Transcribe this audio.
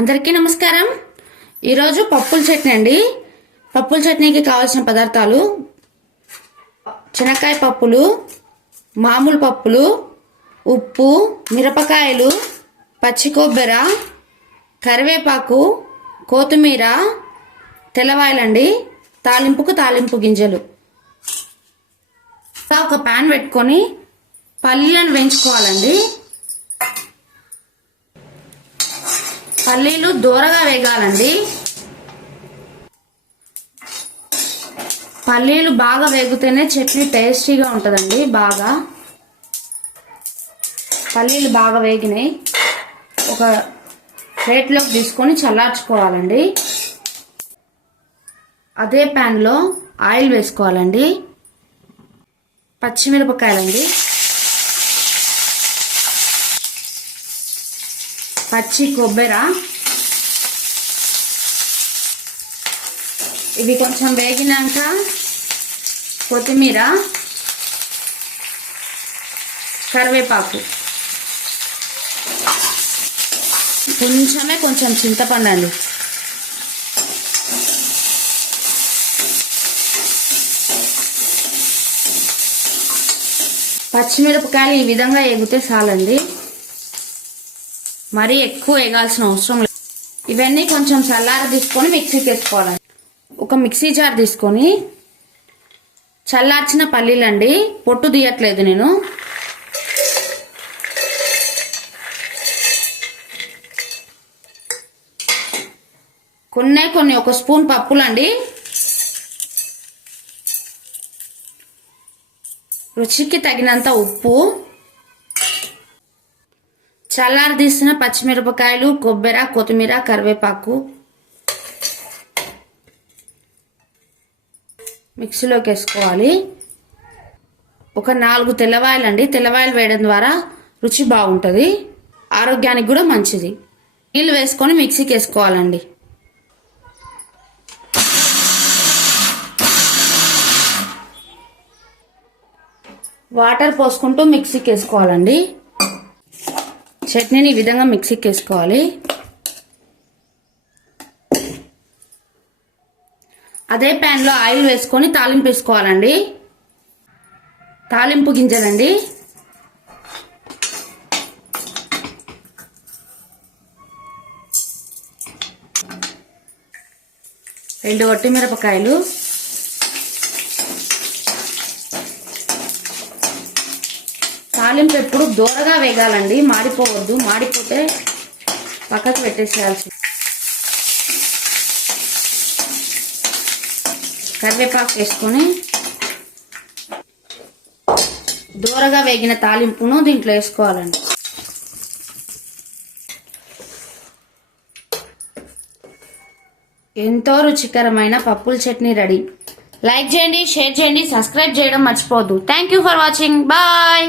అందరికీ నమస్కారం. ఈరోజు పప్పుల చట్నీ అండి. పప్పుల చట్నీకి కావాల్సిన పదార్థాలు: శనక్కాయ పప్పులు, మామూలు పప్పులు, ఉప్పు, మిరపకాయలు, పచ్చి కొబ్బరి, కరివేపాకు, కొత్తిమీర, తెల్లవాయలండి, తాలింపు గింజలు. ఒక ప్యాన్ పెట్టుకొని పల్లీలను వేయించుకోవాలండి. పల్లీలు దూరగా వేగాలండి. పల్లీలు బాగా వేగితేనే చట్నీ టేస్టీగా ఉంటుందండి. పల్లీలు బాగా వేగినాయి. ఒక ప్లేట్లోకి తీసుకొని చల్లార్చుకోవాలండి. అదే ప్యాన్లో ఆయిల్ వేసుకోవాలండి. పచ్చిమిరపకాయలండి, పచ్చి కొబ్బరి, ఇవి కొంచెం వేగినాక కొత్తిమీర, కరివేపాకు, కొంచెం చింతపండు అండి. పచ్చిమిరపకాయలు ఈ విధంగా ఎగితే చాలండి. మరీ ఎక్కువ వేగాల్సిన అవసరం లేదు. ఇవన్నీ కొంచెం చల్లార తీసుకొని మిక్సీకి వేసుకోవాలండి. ఒక మిక్సీ జార్ తీసుకొని చల్లార్చిన పల్లీలండి, పొట్టు తీయట్లేదు నేను. కొన్ని ఒక స్పూన్ పప్పులండి, రుచికి తగినంత ఉప్పు, చల్లారి తీసిన పచ్చిమిరపకాయలు, కొబ్బరి, కొత్తిమీర, కరివేపాకు మిక్సీలోకి వేసుకోవాలి. ఒక 4 తెల్లవాయలండి. తెల్లవాయలు వేయడం ద్వారా రుచి బాగుంటుంది, ఆరోగ్యానికి కూడా మంచిది. నీళ్ళు వేసుకొని మిక్సీకి వేసుకోవాలండి. వాటర్ పోసుకుంటూ మిక్సీకి వేసుకోవాలండి. చట్నీని ఈ విధంగా మిక్సీకి వేసుకోవాలి. అదే ప్యాన్లో ఆయిల్ వేసుకొని తాలింపు వేసుకోవాలండి. తాలింపు గింజలండి, రెండు వట్టిమిరపకాయలు, తాలింపు ఎప్పుడు దూరగా వేగాలండి, మాడిపోవద్దు. మాడిపోతే పక్కకు పెట్టేసేయాల్సి. కరివేపాకు వేసుకొని దూరగా వేగిన తాలింపును దీంట్లో వేసుకోవాలండి. ఎంతో రుచికరమైన పప్పుల చట్నీ రెడీ. లైక్ చేయండి, షేర్ చేయండి, సబ్స్క్రైబ్ చేయడం మర్చిపోవద్దు. Thank you for watching. Bye.